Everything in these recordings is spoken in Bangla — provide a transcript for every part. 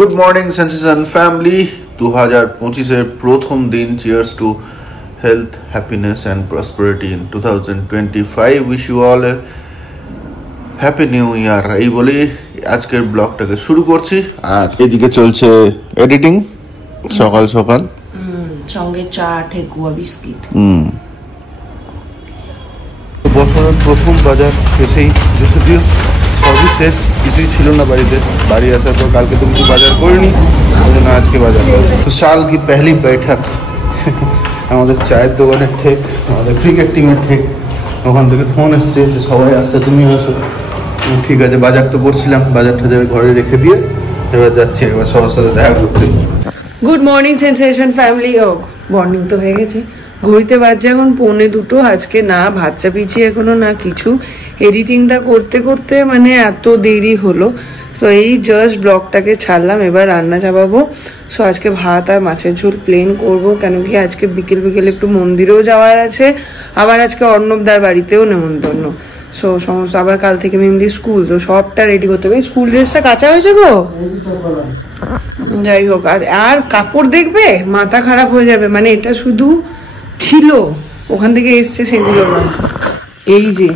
Good morning, Sensation family. 2025 প্রথম দিন. Cheers to health, happiness and prosperity in 2025. Wish you all a happy new year. এই বলে আজকের ব্লগটাকে শুরু করছি। আর এদিকে চলছে এডিটিং সকাল সকাল, সঙ্গে চা, ঠেকুয়া, বিস্কিট। বছরের প্রথম বাজার এসেই যদিও সবই শেষ, কিছুই ছিল না বাড়িতে। বাড়ি আসার পর কালকে তো কিছু বাজার করিনি, ওই জন্য আজকে বাজার তো সাল কি পেহলি বৈঠক আমাদের চায়ের দোকানের ঠিক, আমাদের ক্রিকেট টিমের ঠিক। ওখান থেকে ফোন এসছে যে সবাই আসছে, তুমি আসো। ঠিক আছে, বাজার তো করছিলাম, বাজার টাজার ঘরে রেখে দিয়ে এবার যাচ্ছি একবার সবার সাথে দেখা করতে। Good morning sensation family. ও মর্নিং তো হয়ে গেছে, ঘড়িতে বাজছে এখন 1:45। আজকে না বাচ্চা পিছিয়ে এখনো না কিছু, এডিটিংটা করতে করতে মানে এত দেরি হলো। সো এই জাস্ট ব্লগটাকে ছাড়লাম, এবার রান্না চাপাবো। সো আজকে ভাত আর মাছের ঝোল প্লেন করব, কেন কি আজকে বিকেল বিকেল একটু মন্দিরেও যাওয়ার আছে, আবার আজকে অর্ণবদার বাড়িতেও নেমন্তন্ন। সো সমস্ত আবার কাল থেকে মেনলি স্কুল, তো সবটা রেডি করতে হবে। স্কুল ড্রেসটা কাঁচা হয়েছে গো, যাই হোক। আর কাপড় দেখবে মাথা খারাপ হয়ে যাবে, মানে এটা শুধু ছিল ওখান থেকে এসছে সেগুলো না। এই যে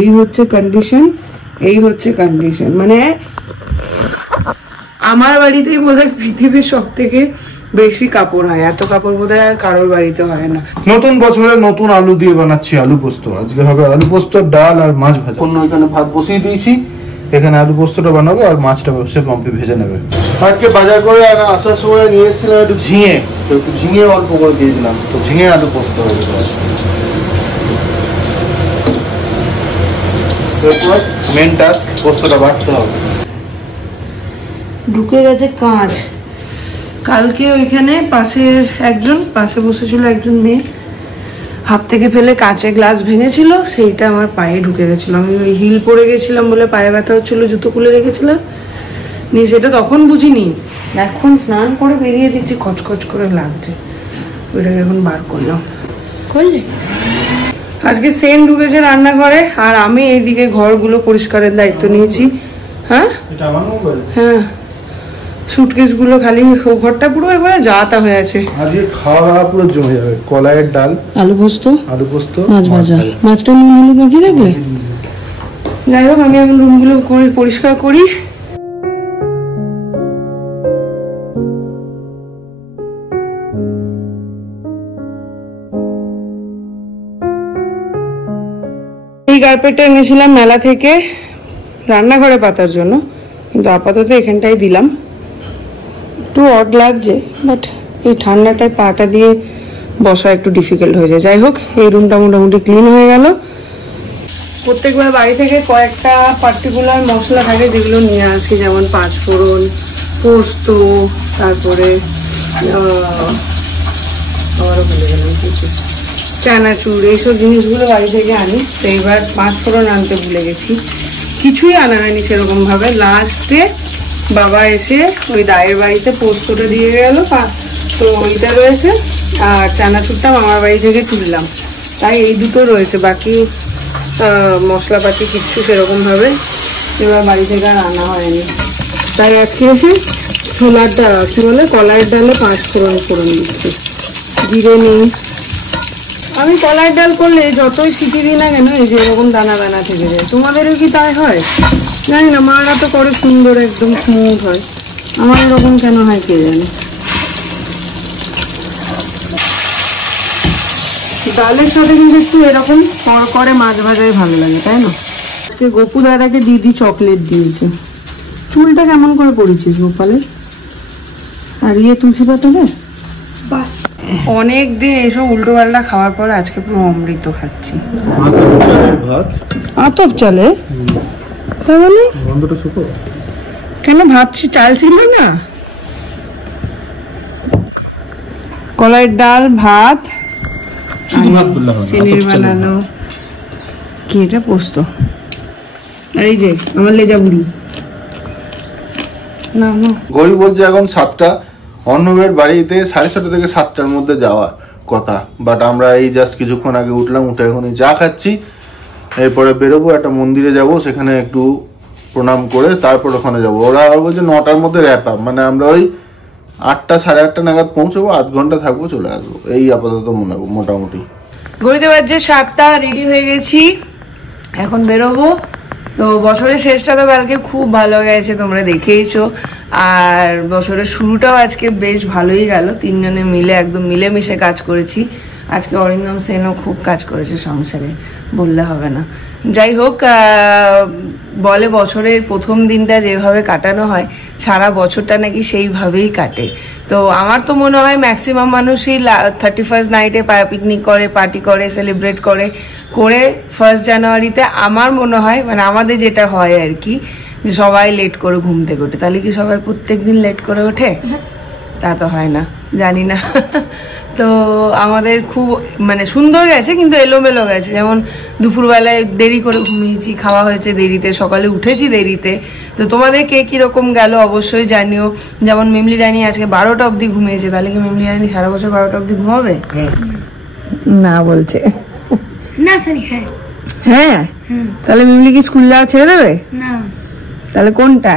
এই হচ্ছে কন্ডিশন, এই হচ্ছে কন্ডিশন। মানে আমার বাড়িতেই বোধহয় পৃথিবীর সব থেকে বেশি কাপড় হয়, এত কাপড় বোধহয় আর কারোর বাড়িতে হয় না। নতুন বছরে নতুন আলু দিয়ে বানাচ্ছি আলু পোস্ত। আজকে হবে আলু পোস্ত, ডাল আর মাছ ভাজা। অন্য ওইখানে ভাত বসিয়ে দিয়েছি, এখানে আলু পোস্তটা বানাবো আর মাছটা বসে পম্পি ভেজে নেবে। আজকে বাজার করে আসার সময় নিয়ে এসেছিলাম একটু ঝিঙে, তো একটু ঝিঙে অল্প করে দিয়েছিলাম, তো ঝিঙে আলু পোস্ত হবে। এরপর মেন টাস্ক পোস্তটা বাটতে হবে। ঢুকে গেছে কাঁচ। কালকে ওইখানে পাশে বসেছিল একজন মেয়ে, হাত থেকে ফেলে কাঁচের গ্লাস ভেঙেছিল, সেইটা আমার পায়ে ঢুকে গেছিল। আমি ওই হিল পরে গেছিলাম বলে পায়ে ব্যথা হচ্ছিল, জুতো খুলে রেখেছিলাম নিয়ে, সেটা তখন বুঝিনি। এখন স্নান করে বেরিয়ে দিচ্ছি, খচখচ করে লাগছে, ওইটাকে এখন বার করলাম। আজকে সেন ঢুকেছে রান্নাঘরে, আর আমি এইদিকে ঘরগুলো পরিষ্কারের দায়িত্ব নিয়েছি। হ্যাঁ হ্যাঁ, সুটকেস গুলো খালি, ঘরটা পুরো এবারে যাতা হয়ে আছে। আজকে খাওয়া দাওয়া পুরো জমে যাবে। কলাইয়ের ডাল, আলু পোস্ত, মাছ ভাজা, মাছটা নুন হলুদ মাখিয়ে রাখলে। যাই হোক, আমি এখন রুমগুলো পরিষ্কার করি। এই কার্পেটটা এনেছিলাম মেলা থেকে রান্নাঘরে পাতার জন্য, কিন্তু আপাতত এখানটাই দিলাম। একটু অড লাগছে, বাট এই ঠান্ডাটায় পাটা দিয়ে বসা একটু ডিফিকাল্ট হয়ে যায়। যাই হোক, এই রুমটা মোটামুটি ক্লিন হয়ে গেল। প্রত্যেকবার বাড়ি থেকে কয়েকটা পার্টিকুলার মশলা থাকে যেগুলো নিয়ে আসি, যেমন 5 ফোড়ন, পোস্ত, তারপরে আবারও ভুলে গেলাম কিছু, চানাচুর, এইসব জিনিসগুলো বাড়ি থেকে আনি। তো এবার 5 ফোড়ন আনতে ভুলে গেছি, কিছুই আনা হয়নি সেরকম ভাবে। লাস্টে বাবা এসে ওই দায়ের বাড়িতে পোস্তটা দিয়ে গেল, তো ওইটা রয়েছে, আর চানাচুরটা মামার বাড়ি থেকে তুললাম, তাই এই দুটো রয়েছে। বাকি মশলাপাতি কিচ্ছু সেরকম ভাবে এবার বাড়ি থেকে আর আনা হয়নি। তাই আজকে এসে ছোলার ডাল, কি বলে, কলাইয়ের ডালে 5 ফোড়ন দিচ্ছি, জিরে নেই। আমি কলাইয়ের ডাল করলে যতই সিটি দিই না কেন, এই যে এরকম দানা দানা থেকে যায়। তোমাদেরও কি তাই হয় জানি না, মারা তো করে সুন্দর, একদম স্মুথ হয়, আমার এরকম কেন হয় কে জানে। ডালের সাথে কিন্তু একটু এরকম করে মাছ ভাজাই ভালো লাগে, তাই না? আজকে গোপু দাদাকে দিদি চকলেট দিয়েছে। চুলটা কেমন করে পড়েছিস গোপালের? আর তুলসী পাতাদের অনেক দিন এসব উল্টো পাল্টা খাওয়ার পর আজকে পুরো অমৃত খাচ্ছি। আতপ চালে কেন ভাবছি, চাল ছিল না? কলাইয়ের ডাল, ভাত, সেনের বানানো, কি এটা, পোস্ত, আর এই যে আমার লেজা বুড়ি। না গরিব বলছে এখন 7টা, অর্ণবের বাড়িতে 6:30 থেকে 7টার মধ্যে যাওয়ার কথা, বাট আমরা এই জাস্ট কিছুক্ষণ আগে উঠলাম, উঠে এখন চা খাচ্ছি। এরপরে বেরোবো, একটা মন্দিরে যাব, সেখানে একটু প্রণাম করে তারপর ওখানে যাবো। ওরা বলছে 9টার মধ্যে র্যাপ আপ, মানে আমরা ওই 8টা সাড়ে 8টা নাগাদ পৌঁছবো, আধ ঘন্টা থাকবো, চলে আসবো, এই আপাতত মোটামুটি। ঘড়িতে বাজছে 7টা, রেডি হয়ে গেছি, এখন বেরোবো। তো বছরের শেষটা তো কালকে খুব ভালো গেছে, তোমরা দেখেইছো। আর বছরের শুরুটাও আজকে বেশ ভালোই গেল, 3 জনে মিলে একদম মিলেমিশে কাজ করেছি। আজকে অরিন্দম সেনও খুব কাজ করেছে সংসারে, বললে হবে না। যাই হোক, বলে বছরের প্রথম দিনটা যেভাবে কাটানো হয় সারা বছরটা নাকি সেইভাবেই কাটে। তো আমার তো মনে হয় ম্যাক্সিমাম মানুষই 31st নাইটে পিকনিক করে, পার্টি করে, সেলিব্রেট করে 1 জানুয়ারিতে আমার মনে হয়, মানে আমাদের যেটা হয় আর কি, যে সবাই লেট করে ঘুম থেকে ওঠে। তাহলে কি সবাই প্রত্যেকদিন লেট করে ওঠে? তা তো হয় না, জানি না। তো আমাদের খুব মানে সুন্দর গেছে, কিন্তু এলোমেলো গেছে। যেমন দুপুরবেলায় দেরি করে ঘুমিয়েছি, খাওয়া হয়েছে দেরিতে, সকালে উঠেছি দেরিতে। তো তোমাদের কে কিরকম গেল অবশ্যই জানিও। যেমন মিমলি রানী আজকে 12টা অবধি ঘুমিয়েছে, তাহলে কি মিমলি রানী সারা বছর 12টা অবধি ঘুমাবে? না বলছে না, সরি, হ্যাঁ হ্যাঁ। তাহলে মিমলি কি স্কুল যাওয়া ছেড়ে দেবে? না। তাহলে কোনটা?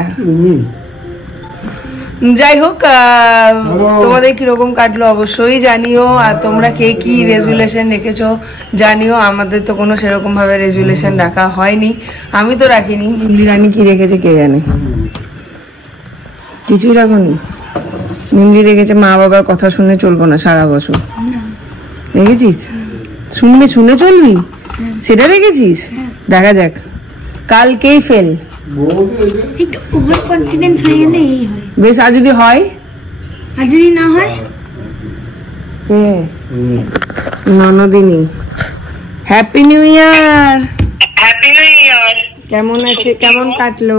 যাই হোক, তোমাদের কিরকম কাটলো অবশ্যই জানিও। আর তোমরা কে কি রেজুলেশন রেখেছো জানিও। আমাদের তো কোনো সেরকম ভাবে রেজুলেশন রাখা হয়নি, আমি তো রাখিনি। মিমলি রানী কি রেখেছে কে জানে, কিছুই রাখনি। মিমলি রেখেছে মা বাবার কথা শুনে চলবো না সারা বছর, রেখেছিস? শুনে শুনে চলবি, সেটা রেখেছিস? দেখা যাক, কালকেই ফেল। একটু ওভার কনফিডেন্স হয়ে গেলে এই হয়। বেশ, আর যদি হয়? আর যদি না হয়? ননদিনী, happy new year. Happy new year. কেমন আছে, কেমন কাটলো?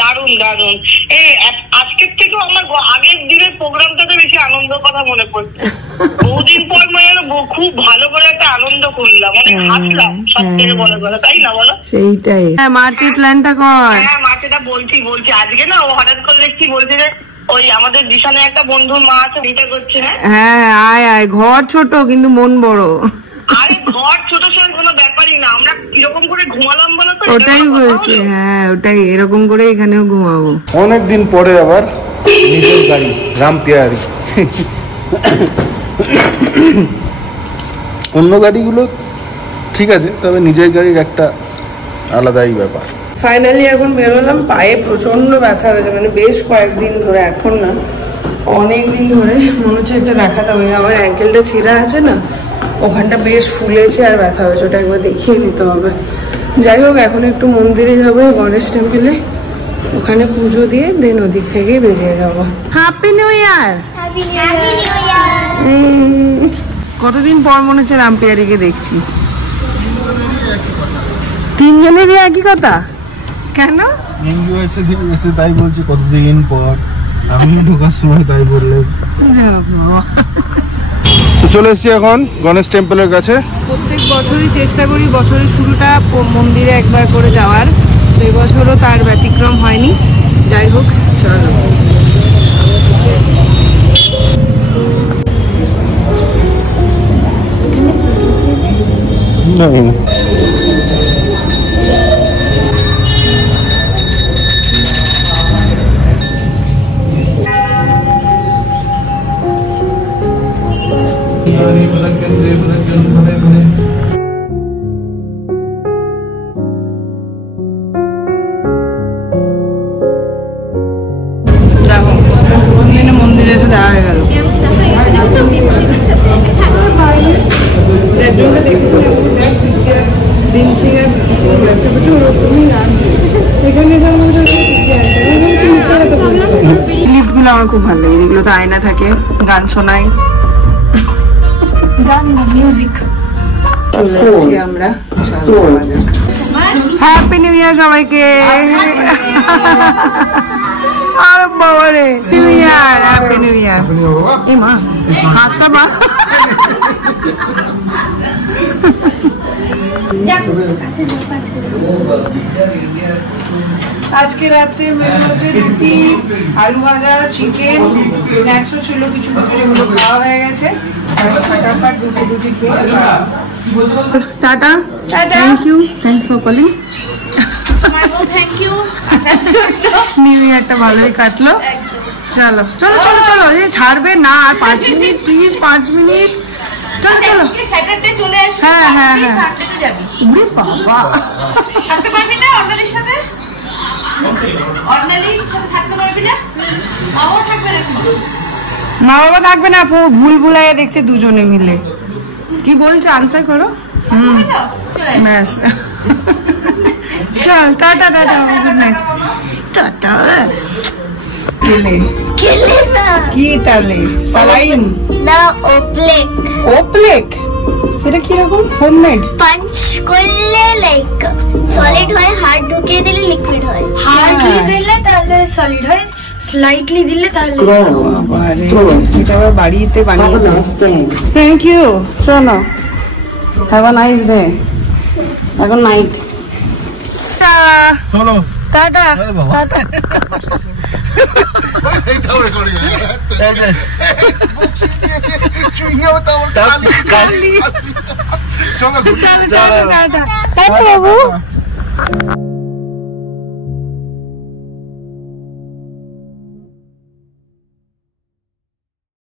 দারুন দারুন। এই আজকের থেকেও আমার আগের দিনের প্রোগ্রামটাতে বেশি আনন্দের কথা মনে পড়ছে। বহুদিন পর মানে খুব ভালো করে একটা আনন্দ করলাম, অনেক হাসলাম, সব থেকে বড় কথা, তাই না বলো? সেইটাই। হ্যাঁ, মার্চের প্ল্যানটা কর। হ্যাঁ, মার্চেটা বলছি আজকে না ও হঠাৎ করে দেখছি বলছে যে ওই আমাদের দিশানে একটা বন্ধুর মা আছে, বিটা করছে। হ্যাঁ, আয় আয়, ঘর ছোট কিন্তু মন বড়। আরে ঘর ছোট ছোট কোনো ব্যাপারই না, আমরা কিরকম করে ঘুমালাম বলো তো? ওটাই বলছে, হ্যাঁ ওটাই, এরকম করে এখানেও ঘুমাবো। অনেকদিন পরে আবার নিজের গাড়ি, রামপিয়ারি। অন্য গাড়িগুলো ঠিক আছে, তবে নিজের গাড়ির একটা আলাদাই ব্যাপার। ফাইনালি এখন বেরোলাম। পায়ে প্রচন্ড ব্যথা হয়েছে, মানে বেশ কয়েকদিন ধরে, এখন না অনেকদিন ধরে। মনে হচ্ছে একটা দেখাতে হবে, আমার অ্যাঙ্কেলটা ছেঁড়া আছে না, ওখানটা বেশ ফুলেছে আর ব্যথা হয়েছে, ওটা একবার দেখিয়ে নিতে হবে। যাই হোক, এখন একটু মন্দিরে যাবো, গণেশ টেম্পলে, ওখানে পুজো দিয়ে দেন ওদিক থেকে বেরিয়ে যাবো। হ্যাপি নিউ ইয়ার। কতদিন পর মনে হচ্ছে রামপিয়ারিকে দেখছি। 3 জনেরই একই কথা কেন? এসে তাই বলছি কতদিন পর, আমি ঢোকার সময় তাই বললে। তো চলে এসছি এখন গণেশ টেম্পলের কাছে। প্রত্যেক বছরই চেষ্টা করি বছরের শুরুটা মন্দিরে একবার করে যাওয়ার, তো এবছরও তার ব্যতিক্রম হয়নি। যাই হোক, চলো। মন্দিরে এসে দেখা হয়ে গেল। লিফটগুলো আমার খুব ভালো লাগে, এগুলো তো আয়না থাকে, গান শোনাই, মিউজিক। চলে এসছি আমরা। হ্যাপি নিউ ইয়ার সবাইকে। আর বাবা রে, new year, happy new year. এ মা, হাতটা মা। আজকে রাত্রে মেনু হচ্ছে রুটি, আলু ভাজা, চিকেন, স্ন্যাক্সও ছিল কিছু কিছু, যেগুলো খাওয়া হয়ে গেছে। ফটাফট রুটি খেয়ে tata. Thank you, thanks for calling. Thank you. New ইয়ারটা ভালোই কাটলো। চলো চলো চলো চলো, ছাড়বে না আর 5 মিনিট প্লিজ, 5 মিনিট। চলো চলো, স্যাটারডে চলে আসবে। হ্যাঁ হ্যাঁ হ্যাঁ, সানডেতে যাবি? ওরে বাবা, থাকতে পারবি না অর্ণালীর সাথে? অর্ণালীর সাথে থাকতে পারবি না? মাও থাকবে না? মা বাবা থাকবে না, ভুল ভুলাইয়া দেখছে দুজনে মিলে। কি বলছে আনসার করো। ব্যাস, চল tata tata, good night, tata. খেলে না। কি তাহলে? সালাইন না, ওপ্লেক। ওপ্লেক? সেটা কিরকম? হোমমেড? পাঞ্চ করলে লাইক সলিড হয়, হার্ড ঢুকিয়ে দিলে লিকুইড হয়। হার্ডলি দিলে তাহলে সলিড হয়, স্লাইটলি দিলে তাহলে। সেটা আবার বাড়িতে বানিয়েছে। Thank you. শোনো, হ্যাভ আ নাইস ডে। এখন নাইট। চলো টাটা টাটা। এইটাও রেকর্ডিং চুইংও তো কালি। চলো টাটা টাটা বাবু।